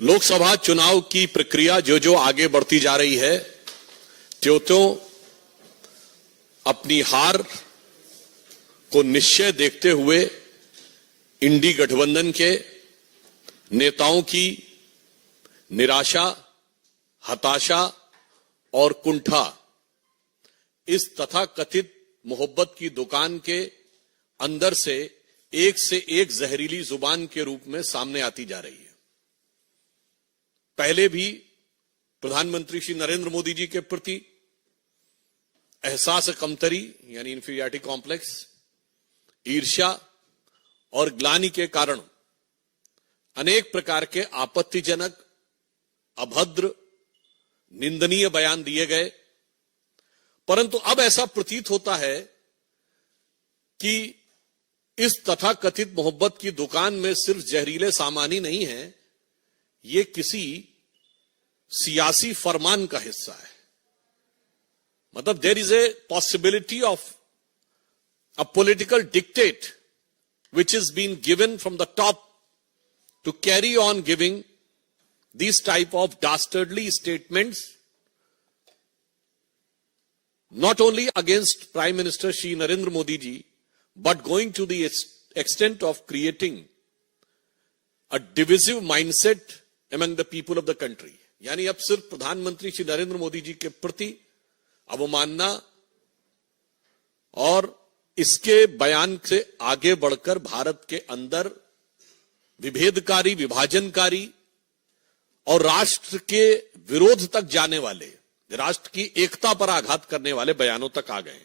लोकसभा चुनाव की प्रक्रिया जो जो आगे बढ़ती जा रही है, त्यों अपनी हार को निश्चय देखते हुए इंडी गठबंधन के नेताओं की निराशा, हताशा और कुंठा इस तथाकथित मोहब्बत की दुकान के अंदर से एक जहरीली जुबान के रूप में सामने आती जा रही है। पहले भी प्रधानमंत्री श्री नरेंद्र मोदी जी के प्रति एहसास कमतरी यानी इंफीरियरिटी कॉम्प्लेक्स, ईर्ष्या और ग्लानि के कारण अनेक प्रकार के आपत्तिजनक, अभद्र, निंदनीय बयान दिए गए। परंतु अब ऐसा प्रतीत होता है कि इस तथाकथित मोहब्बत की दुकान में सिर्फ जहरीले सामान ही नहीं है, ये किसी सियासी फरमान का हिस्सा है। मतलब there is a possibility of a political dictate which is being given from the top to carry on giving these type of dastardly statements, not only against Prime Minister Shri Narendra Modi ji, but going to the extent of creating a divisive mindset among the people of the country. यानी अब सिर्फ प्रधानमंत्री श्री नरेंद्र मोदी जी के प्रति अवमानना और इसके बयान से आगे बढ़कर भारत के अंदर विभेदकारी, विभाजनकारी और राष्ट्र के विरोध तक जाने वाले, राष्ट्र की एकता पर आघात करने वाले बयानों तक आ गए।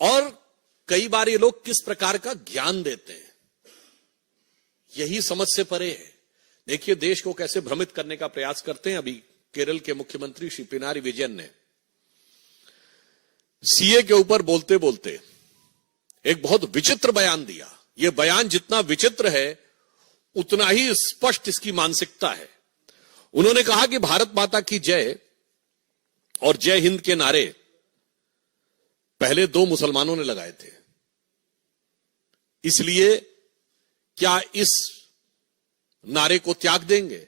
और कई बार ये लोग किस प्रकार का ज्ञान देते हैं, यही समझ से परे है। देखिए देश को कैसे भ्रमित करने का प्रयास करते हैं। अभी केरल के मुख्यमंत्री श्री पिनारी विजयन ने सीए के ऊपर बोलते बोलते एक बहुत विचित्र बयान दिया। यह बयान जितना विचित्र है उतना ही स्पष्ट इसकी मानसिकता है। उन्होंने कहा कि भारत माता की जय और जय हिंद के नारे पहले 2 मुसलमानों ने लगाए थे, इसलिए क्या इस नारे को त्याग देंगे?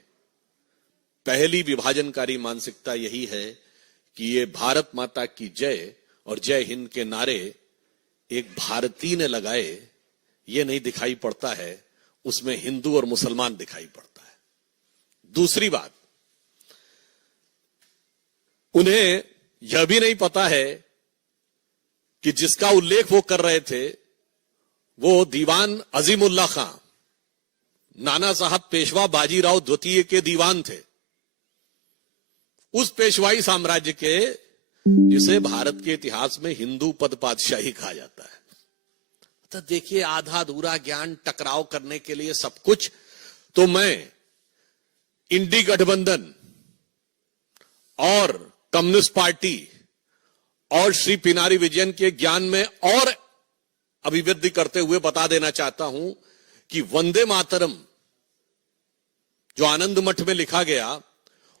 पहली विभाजनकारी मानसिकता यही है कि ये भारत माता की जय और जय हिंद के नारे एक भारतीय ने लगाए, ये नहीं दिखाई पड़ता है, उसमें हिंदू और मुसलमान दिखाई पड़ता है। दूसरी बात, उन्हें यह भी नहीं पता है कि जिसका उल्लेख वो कर रहे थे वो दीवान अजीमुल्लाह खां, नाना साहब पेशवा बाजीराव द्वितीय के दीवान थे, उस पेशवाई साम्राज्य के जिसे भारत के इतिहास में हिंदू पद पातशाही कहा जाता है। तो देखिए आधा अधूरा ज्ञान, टकराव करने के लिए सब कुछ। तो मैं इंडी गठबंधन और कम्युनिस्ट पार्टी और श्री पिनारी विजयन के ज्ञान में और अभिवृद्धि करते हुए बता देना चाहता हूं कि वंदे मातरम जो आनंद मठ में लिखा गया,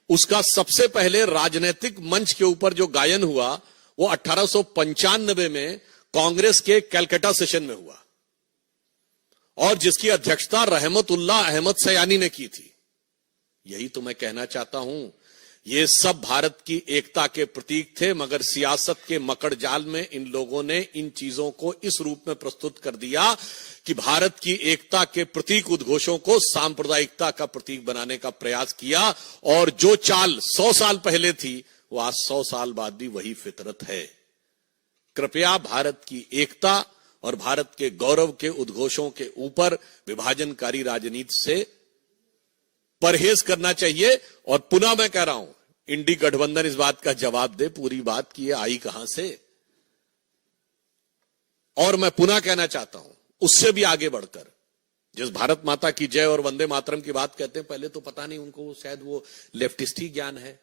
उसका सबसे पहले राजनीतिक मंच के ऊपर जो गायन हुआ वो 1895 में कांग्रेस के कलकत्ता सेशन में हुआ और जिसकी अध्यक्षता रहमतुल्लाह अहमद सयानी ने की थी। यही तो मैं कहना चाहता हूं, ये सब भारत की एकता के प्रतीक थे, मगर सियासत के मकड़ जाल में इन लोगों ने इन चीजों को इस रूप में प्रस्तुत कर दिया कि भारत की एकता के प्रतीक उद्घोषों को सांप्रदायिकता का प्रतीक बनाने का प्रयास किया। और जो चाल 100 साल पहले थी वो आज 100 साल बाद भी वही फितरत है। कृपया भारत की एकता और भारत के गौरव के उद्घोषों के ऊपर विभाजनकारी राजनीति से परहेज करना चाहिए। और पुनः मैं कह रहा हूं, इंडी गठबंधन इस बात का जवाब दे पूरी बात की, आई कहां से। और मैं पुनः कहना चाहता हूं, उससे भी आगे बढ़कर जिस भारत माता की जय और वंदे मातरम की बात कहते हैं, पहले तो पता नहीं उनको, शायद वो लेफ्टिस्ट ही ज्ञान है।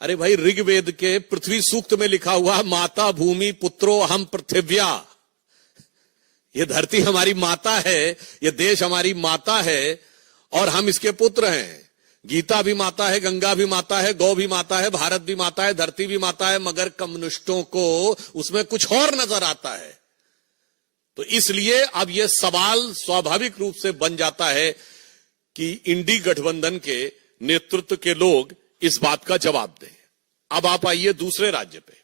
अरे भाई, ऋग्वेद के पृथ्वी सूक्त में लिखा हुआ माता भूमि पुत्रो अहम पृथिव्या, ये धरती हमारी माता है, ये देश हमारी माता है और हम इसके पुत्र हैं। गीता भी माता है, गंगा भी माता है, गौ भी माता है, भारत भी माता है, धरती भी माता है, मगर कम्युनिस्टों को उसमें कुछ और नजर आता है। तो इसलिए अब यह सवाल स्वाभाविक रूप से बन जाता है कि इंडी गठबंधन के नेतृत्व के लोग इस बात का जवाब दें। अब आप आइए दूसरे राज्य पे।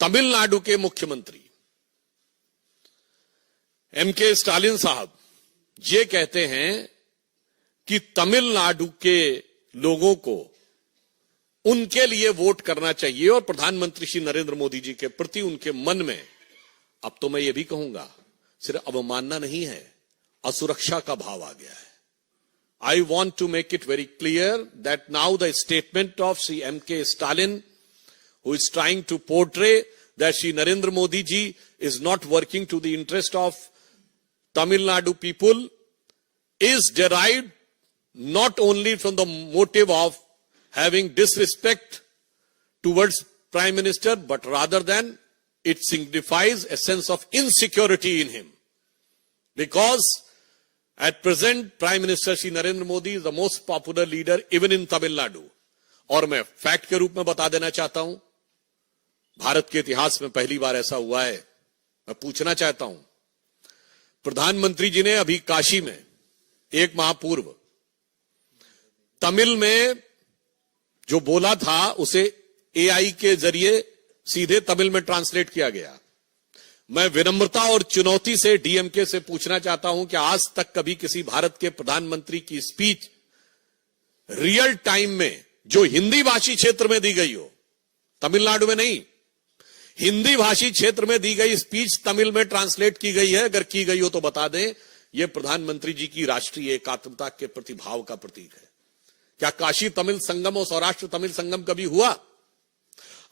तमिलनाडु के मुख्यमंत्री एमके स्टालिन साहब ये कहते हैं कि तमिलनाडु के लोगों को उनके लिए वोट करना चाहिए और प्रधानमंत्री श्री नरेंद्र मोदी जी के प्रति उनके मन में, अब तो मैं ये भी कहूंगा, सिर्फ अवमानना नहीं है, असुरक्षा का भाव आ गया है। I want to make it very clear that now the statement of Sri M.K. Stalin, who is trying to portray that Sri Narendra Modi ji is not working to the interest of Tamil Nadu people, is derived not only from the motive of having disrespect towards Prime Minister, but rather than it signifies a sense of insecurity in him. Because at present, Prime Minister Shri Narendra Modi is the most popular leader even in Tamil Nadu. और मैं fact के रूप में बता देना चाहता हूं, भारत के इतिहास में पहली बार ऐसा हुआ है। मैं पूछना चाहता हूं, प्रधानमंत्री जी ने अभी काशी में एक माह पूर्व तमिल में जो बोला था उसे एआई के जरिए सीधे तमिल में ट्रांसलेट किया गया। मैं विनम्रता और चुनौती से डीएमके से पूछना चाहता हूं कि आज तक कभी किसी भारत के प्रधानमंत्री की स्पीच रियल टाइम में जो हिंदी भाषी क्षेत्र में दी गई हो, तमिलनाडु में नहीं, हिंदी भाषी क्षेत्र में दी गई स्पीच तमिल में ट्रांसलेट की गई है? अगर की गई हो तो बता दें। यह प्रधानमंत्री जी की राष्ट्रीय एकात्मता के प्रति भाव का प्रतीक है। क्या काशी तमिल संगम और सौराष्ट्र तमिल संगम कभी हुआ?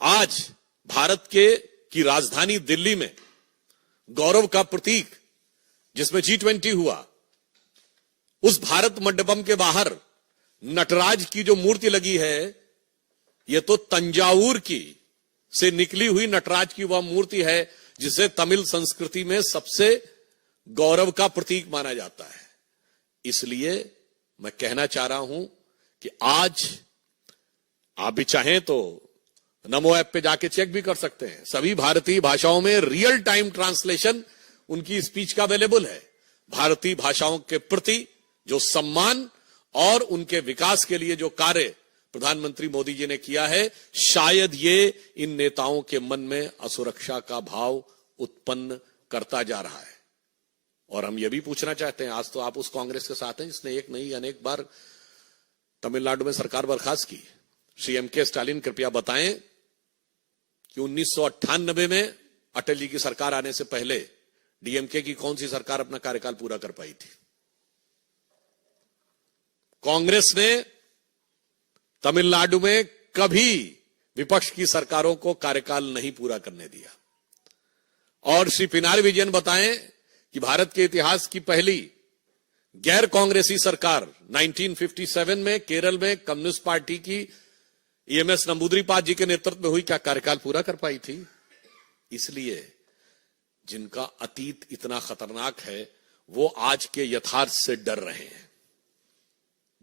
आज भारत की राजधानी दिल्ली में गौरव का प्रतीक जिसमें G20 हुआ, उस भारत मंडपम के बाहर नटराज की जो मूर्ति लगी है, यह तो तंजावुर की से निकली हुई नटराज की वह मूर्ति है जिसे तमिल संस्कृति में सबसे गौरव का प्रतीक माना जाता है। इसलिए मैं कहना चाह रहा हूं कि आज आप भी चाहें तो नमो ऐप पे जाके चेक भी कर सकते हैं, सभी भारतीय भाषाओं में रियल टाइम ट्रांसलेशन उनकी स्पीच का अवेलेबल है। भारतीय भाषाओं के प्रति जो सम्मान और उनके विकास के लिए जो कार्य प्रधानमंत्री मोदी जी ने किया है, शायद ये इन नेताओं के मन में असुरक्षा का भाव उत्पन्न करता जा रहा है। और हम ये भी पूछना चाहते हैं, आज तो आप उस कांग्रेस के साथ हैं जिसने एक नहीं अनेक बार तमिलनाडु में सरकार बर्खास्त की। श्री एमके स्टालिन कृपया बताएं कि 1998 में अटल जी की सरकार आने से पहले डीएमके की कौन सी सरकार अपना कार्यकाल पूरा कर पाई थी? कांग्रेस ने तमिलनाडु में कभी विपक्ष की सरकारों को कार्यकाल नहीं पूरा करने दिया। और श्री पिनारी विजयन बताएं कि भारत के इतिहास की पहली गैर कांग्रेसी सरकार 1957 में केरल में कम्युनिस्ट पार्टी की ईएमएस नंबूदरीपाद जी के नेतृत्व में हुई, क्या कार्यकाल पूरा कर पाई थी? इसलिए जिनका अतीत इतना खतरनाक है वो आज के यथार्थ से डर रहे हैं।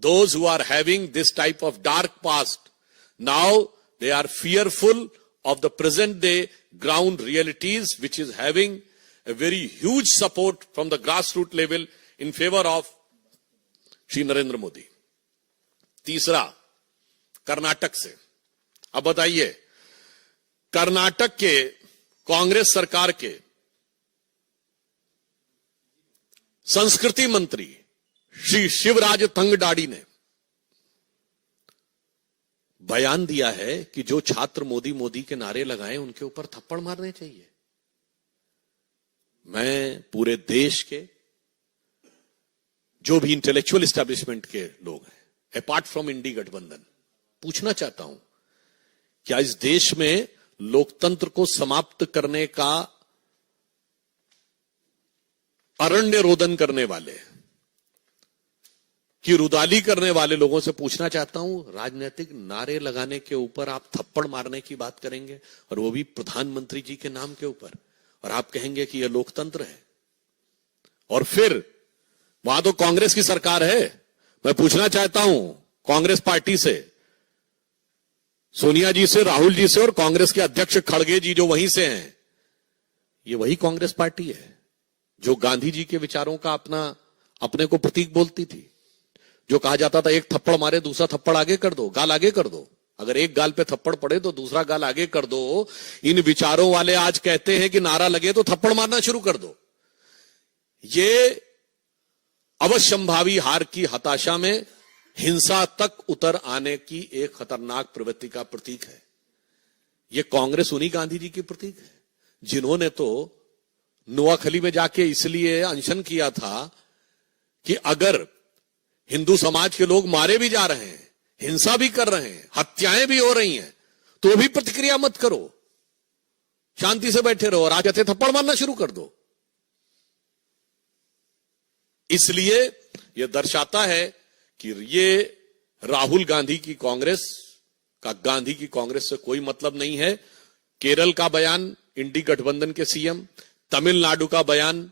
Those who are having this type of dark past, now they are fearful of the present day ground realities, which is having a very huge support from the grassroots level in favor of Shri Narendra Modi. तीसरा, कर्नाटक से। अब बताइए, कर्नाटक के कांग्रेस सरकार के संस्कृति मंत्री श्री शिवराज तंगडाडी ने बयान दिया है कि जो छात्र मोदी मोदी के नारे लगाएं उनके ऊपर थप्पड़ मारने चाहिए। मैं पूरे देश के जो भी इंटेलेक्चुअल एस्टैब्लिशमेंट के लोग हैं, अपार्ट फ्रॉम इंडी गठबंधन, पूछना चाहता हूं, क्या इस देश में लोकतंत्र को समाप्त करने का अरण्य रोदन करने वाले की रुदाली करने वाले लोगों से पूछना चाहता हूं, राजनीतिक नारे लगाने के ऊपर आप थप्पड़ मारने की बात करेंगे और वो भी प्रधानमंत्री जी के नाम के ऊपर, और आप कहेंगे कि यह लोकतंत्र है? और फिर वहां तो कांग्रेस की सरकार है। मैं पूछना चाहता हूं कांग्रेस पार्टी से, सोनिया जी से, राहुल जी से और कांग्रेस के अध्यक्ष खड़गे जी जो वहीं से हैं, ये वही कांग्रेस पार्टी है जो गांधी जी के विचारों का अपने को प्रतीक बोलती थी। जो कहा जाता था एक थप्पड़ मारे दूसरा थप्पड़ आगे कर दो, गाल आगे कर दो, अगर एक गाल पे थप्पड़ पड़े तो दूसरा गाल आगे कर दो, इन विचारों वाले आज कहते हैं कि नारा लगे तो थप्पड़ मारना शुरू कर दो। ये अवश्यंभावी हार की हताशा में हिंसा तक उतर आने की एक खतरनाक प्रवृत्ति का प्रतीक है। ये कांग्रेस उन्हीं गांधी जी की प्रतीक है जिन्होंने तो नोआखली में जाके इसलिए अनशन किया था कि अगर हिंदू समाज के लोग मारे भी जा रहे हैं, हिंसा भी कर रहे हैं, हत्याएं भी हो रही हैं, तो भी प्रतिक्रिया मत करो, शांति से बैठे रहो और आज कहते थप्पड़ मारना शुरू कर दो। इसलिए यह दर्शाता है कि ये राहुल गांधी की कांग्रेस का गांधी की कांग्रेस से कोई मतलब नहीं है। केरल का बयान इंडी गठबंधन के सीएम, तमिलनाडु का बयान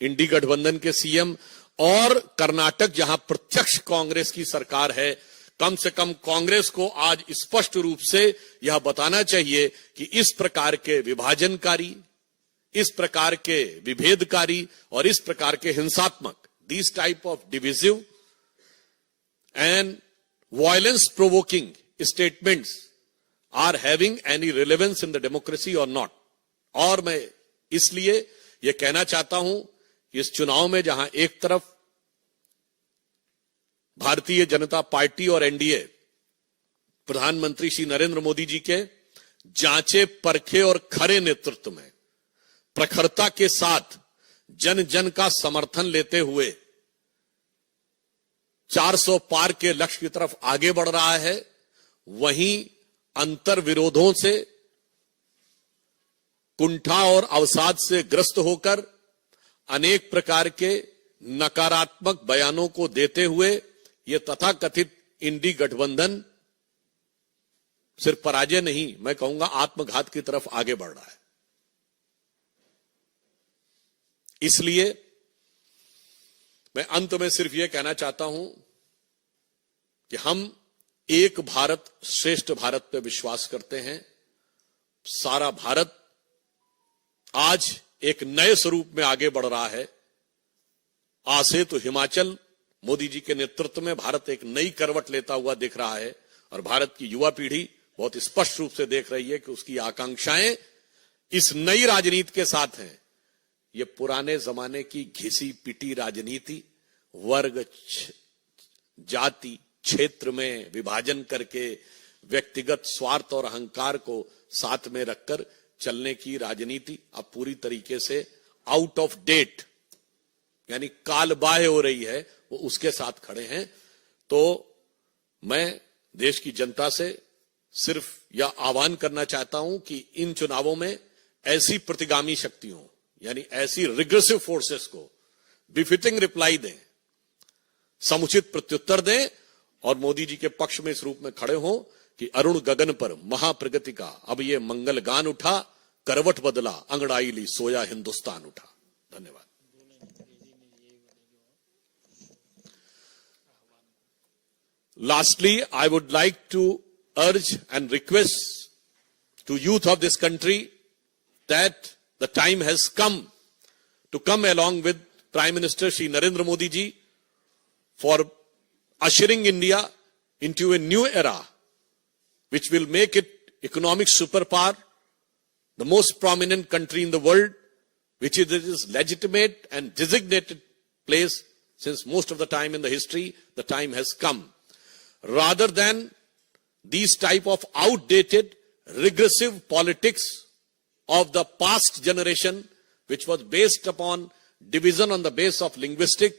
इंडी गठबंधन के सीएम और कर्नाटक जहां प्रत्यक्ष कांग्रेस की सरकार है, कम से कम कांग्रेस को आज स्पष्ट रूप से यह बताना चाहिए कि इस प्रकार के विभाजनकारी, इस प्रकार के विभेदकारी और इस प्रकार के हिंसात्मक, this type of divisive and violence provoking statements are having any relevance in the democracy और नॉट। और मैं इसलिए यह कहना चाहता हूं इस चुनाव में जहां एक तरफ भारतीय जनता पार्टी और एनडीए प्रधानमंत्री श्री नरेंद्र मोदी जी के जांचे परखे और खरे नेतृत्व में प्रखरता के साथ जन जन का समर्थन लेते हुए 400 पार के लक्ष्य की तरफ आगे बढ़ रहा है, वहीं अंतर विरोधों से, कुंठा और अवसाद से ग्रस्त होकर अनेक प्रकार के नकारात्मक बयानों को देते हुए यह तथाकथित इंडी गठबंधन सिर्फ पराजय नहीं, मैं कहूंगा आत्मघात की तरफ आगे बढ़ रहा है। इसलिए मैं अंत में सिर्फ यह कहना चाहता हूं कि हम एक भारत श्रेष्ठ भारत पर विश्वास करते हैं। सारा भारत आज एक नए स्वरूप में आगे बढ़ रहा है। आज से तो हिमाचल मोदी जी के नेतृत्व में भारत एक नई करवट लेता हुआ दिख रहा है और भारत की युवा पीढ़ी बहुत स्पष्ट रूप से देख रही है कि उसकी आकांक्षाएं इस नई राजनीति के साथ हैं। ये पुराने जमाने की घिसी पिटी राजनीति, वर्ग, जाति, क्षेत्र में विभाजन करके व्यक्तिगत स्वार्थ और अहंकार को साथ में रखकर चलने की राजनीति अब पूरी तरीके से आउट ऑफ डेट यानी कालबाह्य हो रही है, वो उसके साथ खड़े हैं। तो मैं देश की जनता से सिर्फ यह आह्वान करना चाहता हूं कि इन चुनावों में ऐसी प्रतिगामी शक्तियों यानी ऐसी रिग्रेसिव फोर्सेस को बिफिटिंग रिप्लाई दें, समुचित प्रत्युत्तर दें और मोदी जी के पक्ष में इस रूप में खड़े हों कि अरुण गगन पर महाप्रगति का अब ये मंगल गान उठा, करवट बदला अंगड़ाई ली सोया हिंदुस्तान उठा। धन्यवाद। Lastly, I would like to urge and request to youth of this country that the time has come to come along with Prime Minister Shri Narendra Modi ji for ushering India into a new era which will make it economic superpower, the most prominent country in the world, which is its legitimate and designated place since most of the time in the history. The time has come. Rather than these type of outdated, regressive politics of the past generation, which was based upon division on the base of linguistic,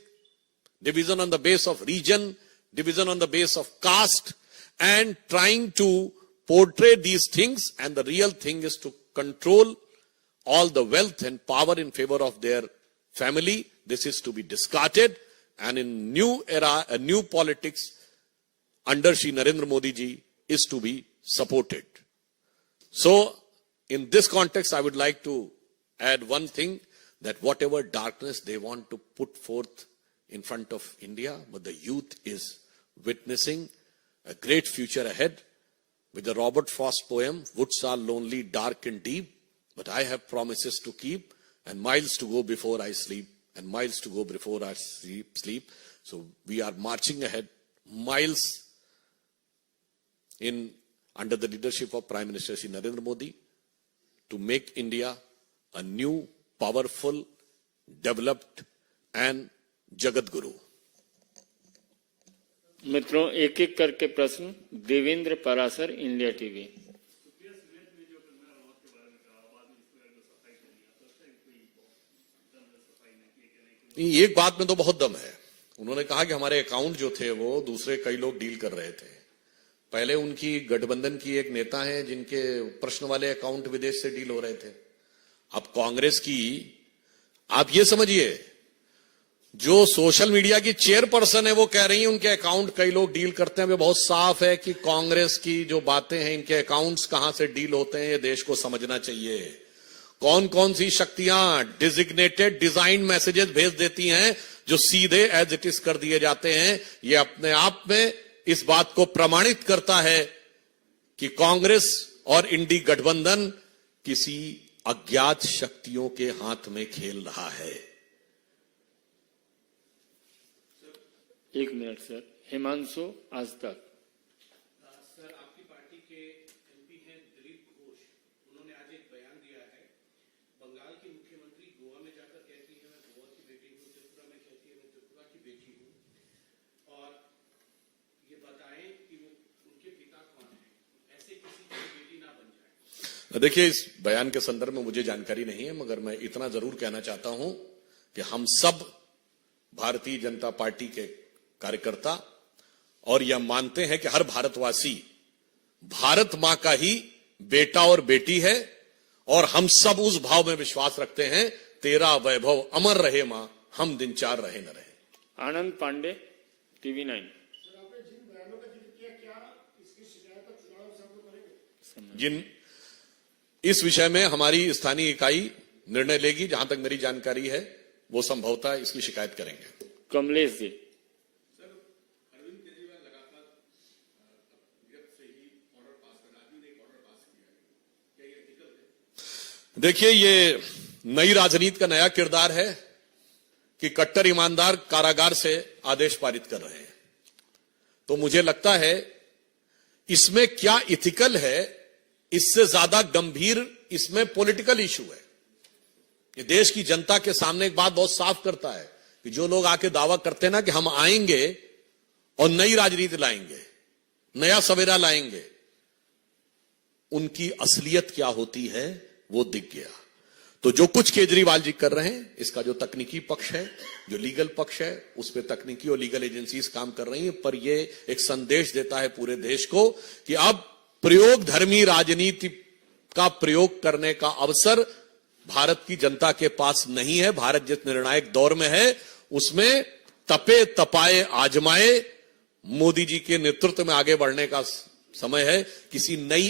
division on the base of region, division on the base of caste, and trying to portray these things, and the real thing is to control all the wealth and power in favor of their family. This is to be discarded, and in new era, a new politics under Shri Narendra Modi ji is to be supported. So, in this context, I would like to add one thing, that whatever darkness they want to put forth in front of India, but the youth is witnessing a great future ahead. With the Robert Frost poem, woods are lonely, dark and deep, but I have promises to keep, and miles to go before I sleep, and miles to go before I sleep. So we are marching ahead miles in under the leadership of Prime Minister Shri Narendra Modi to make India a new, powerful, developed and Jagat Guru. मित्रों, एक एक करके प्रश्न। Devendra Parashar, India TV. एक बात में तो बहुत दम है। उन्होंने कहा कि हमारे अकाउंट जो थे वो दूसरे कई लोग डील कर रहे थे। पहले उनकी गठबंधन की एक नेता है जिनके प्रश्न वाले अकाउंट विदेश से डील हो रहे थे। अब कांग्रेस की आप ये समझिए, जो सोशल मीडिया की चेयरपर्सन है वो कह रही है उनके अकाउंट कई लोग डील करते हैं। वे बहुत साफ है कि कांग्रेस की जो बातें हैं, इनके अकाउंट्स कहां से डील होते हैं, ये देश को समझना चाहिए। कौन कौन सी शक्तियां डिजिग्नेटेड डिजाइन मैसेजेस भेज देती हैं जो सीधे एज इट इज कर दिए जाते हैं। ये अपने आप में इस बात को प्रमाणित करता है कि कांग्रेस और इंडी गठबंधन किसी अज्ञात शक्तियों के हाथ में खेल रहा है। एक मिनट सर। हिमांशु, आज तक। सर, आपकी पार्टी के एमपी हैं दिलीप घोष, उन्होंने आज एक बयान दिया है। बंगाल की मुख्यमंत्री गोवा में जाकर कहती है मैं गोवा की बेटी हूं, त्रिपुरा में कहती है मैं त्रिपुरा की बेटी हूं, और ये बताएं कि वो उनके पिता कौन है, ऐसे किसी की बेटी ना बन जाए। देखिए, इस बयान के संदर्भ में मुझे जानकारी नहीं है, मगर मैं इतना जरूर कहना चाहता हूं कि हम सब भारतीय जनता पार्टी के कार्यकर्ता और यह मानते हैं कि हर भारतवासी भारत मां का ही बेटा और बेटी है, और हम सब उस भाव में विश्वास रखते हैं, तेरा वैभव अमर रहे मां, हम दिन चार रहे न रहे। आनंद पांडे, टीवी 9। जिन इस विषय में हमारी स्थानीय इकाई निर्णय लेगी, जहां तक मेरी जानकारी है वो संभवतः इसकी शिकायत करेंगे। कमलेश जी। देखिए, ये नई राजनीति का नया किरदार है कि कट्टर ईमानदार कारागार से आदेश पारित कर रहे हैं। तो मुझे लगता है इसमें क्या इथिकल है, इससे ज्यादा गंभीर इसमें पॉलिटिकल इशू है। ये देश की जनता के सामने एक बात बहुत साफ करता है कि जो लोग आके दावा करते हैं ना कि हम आएंगे और नई राजनीति लाएंगे, नया सवेरा लाएंगे, उनकी असलियत क्या होती है वो दिख गया। तो जो कुछ केजरीवाल जी कर रहे हैं, इसका जो तकनीकी पक्ष है, जो लीगल पक्ष है, उस पर तकनीकी और लीगल एजेंसीज काम कर रही हैं, पर यह एक संदेश देता है पूरे देश को कि अब प्रयोग धर्मी राजनीति का प्रयोग करने का अवसर भारत की जनता के पास नहीं है। भारत जिस निर्णायक दौर में है उसमें तपे तपाए आजमाए मोदी जी के नेतृत्व में आगे बढ़ने का समय है। किसी नई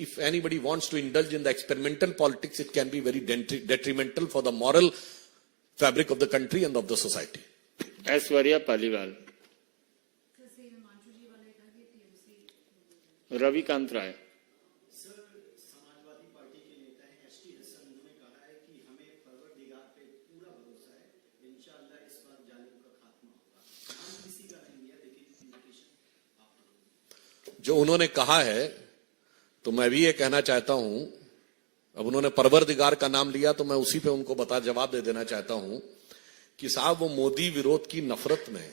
if anybody wants to indulge in the experimental politics, it can be very detrimental for the moral fabric of the country and of the society. Aishwarya Paliwal. Ravikant Rai. जो उन्होंने कहा है तो मैं भी ये कहना चाहता हूं, अब उन्होंने परवरदिगार का नाम लिया तो मैं उसी पे उनको जवाब दे देना चाहता हूं कि साहब वो मोदी विरोध की नफरत में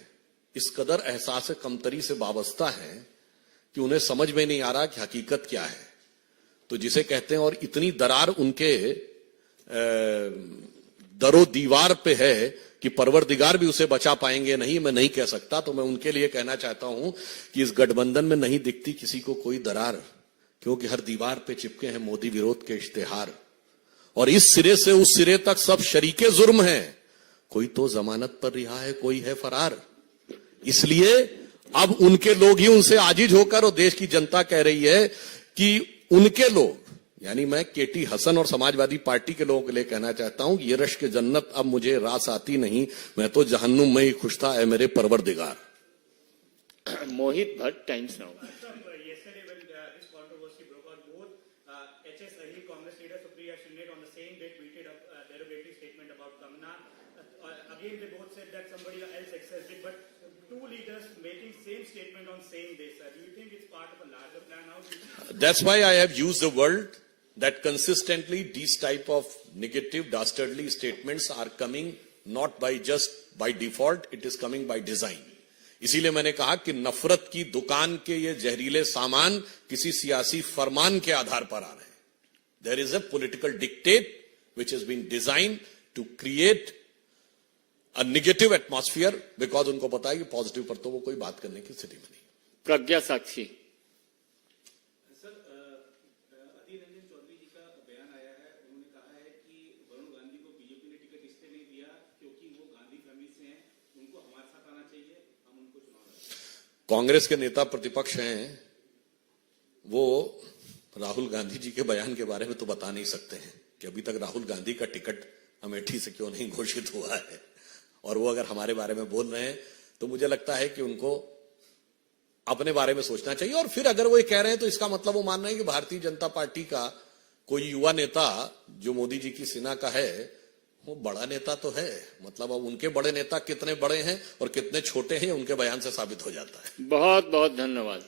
इस कदर एहसास कमतरी से वाबस्ता है कि उन्हें समझ में नहीं आ रहा कि हकीकत क्या है। तो जिसे कहते हैं, और इतनी दरार उनके दरो दीवार पे है कि परवरदिगार भी उसे बचा पाएंगे नहीं, मैं नहीं कह सकता। तो मैं उनके लिए कहना चाहता हूं कि इस गठबंधन में नहीं दिखती किसी को कोई दरार, क्योंकि हर दीवार पे चिपके हैं मोदी विरोध के इश्तेहार, और इस सिरे से उस सिरे तक सब शरीके जुर्म हैं। कोई तो जमानत पर रिहा है, कोई है फरार। इसलिए अब उनके लोग ही उनसे आजिज होकर, और देश की जनता कह रही है कि उनके लोग, यानी मैं केटी हसन और समाजवादी पार्टी के लोगों के लिए कहना चाहता हूं कि ये रश्क जन्नत अब मुझे रास आती नहीं, मैं तो जहन्नुम में ही खुश था ऐ मेरे परवरदिगार। Mohit Bhatt, Times Now. Again, they both said that somebody else accessed it, but two leaders making same statement on same day, sir. Do you think it's part of a larger plan? How do you think? That's why I have used the word that consistently these type of negative, dastardly statements are coming not by just by default, it is coming by design. इसीलिए मैंने कहा कि नफरत की दुकान के ये जहरीले सामान किसी सियासी फरमान के आधार पर आ रहे हैं. There is a political dictate which has been designed to create a negative atmosphere because उनको पता है कि पॉजिटिव पर तो वो कोई बात करने की स्थिति में नहीं. प्रज्ञा साक्षी. सर, अधीर रंजन चौधरी जी का बयान आया है. उन्होंने कहा है कि वरुण गांधी को बीजेपी ने टिकट इसलिए नहीं दिया क्योंकि वो गांधी फैमिली से हैं, उनको हमारे साथ आना चाहिए, हम उनको चुनाव. कांग्रेस के नेता प्रतिपक्ष हैं, वो राहुल गांधी जी के बयान के बारे में तो बता नहीं सकते हैं कि अभी तक राहुल गांधी का टिकट अमेठी से क्यों नहीं घोषित हुआ है. और वो अगर हमारे बारे में बोल रहे हैं तो मुझे लगता है कि उनको अपने बारे में सोचना चाहिए. और फिर अगर वो ये कह रहे हैं तो इसका मतलब वो मान रहे हैं कि भारतीय जनता पार्टी का कोई युवा नेता जो मोदी जी की सेना का है वो बड़ा नेता तो है. मतलब अब उनके बड़े नेता कितने बड़े हैं और कितने छोटे हैं उनके बयान से साबित हो जाता है. बहुत बहुत धन्यवाद.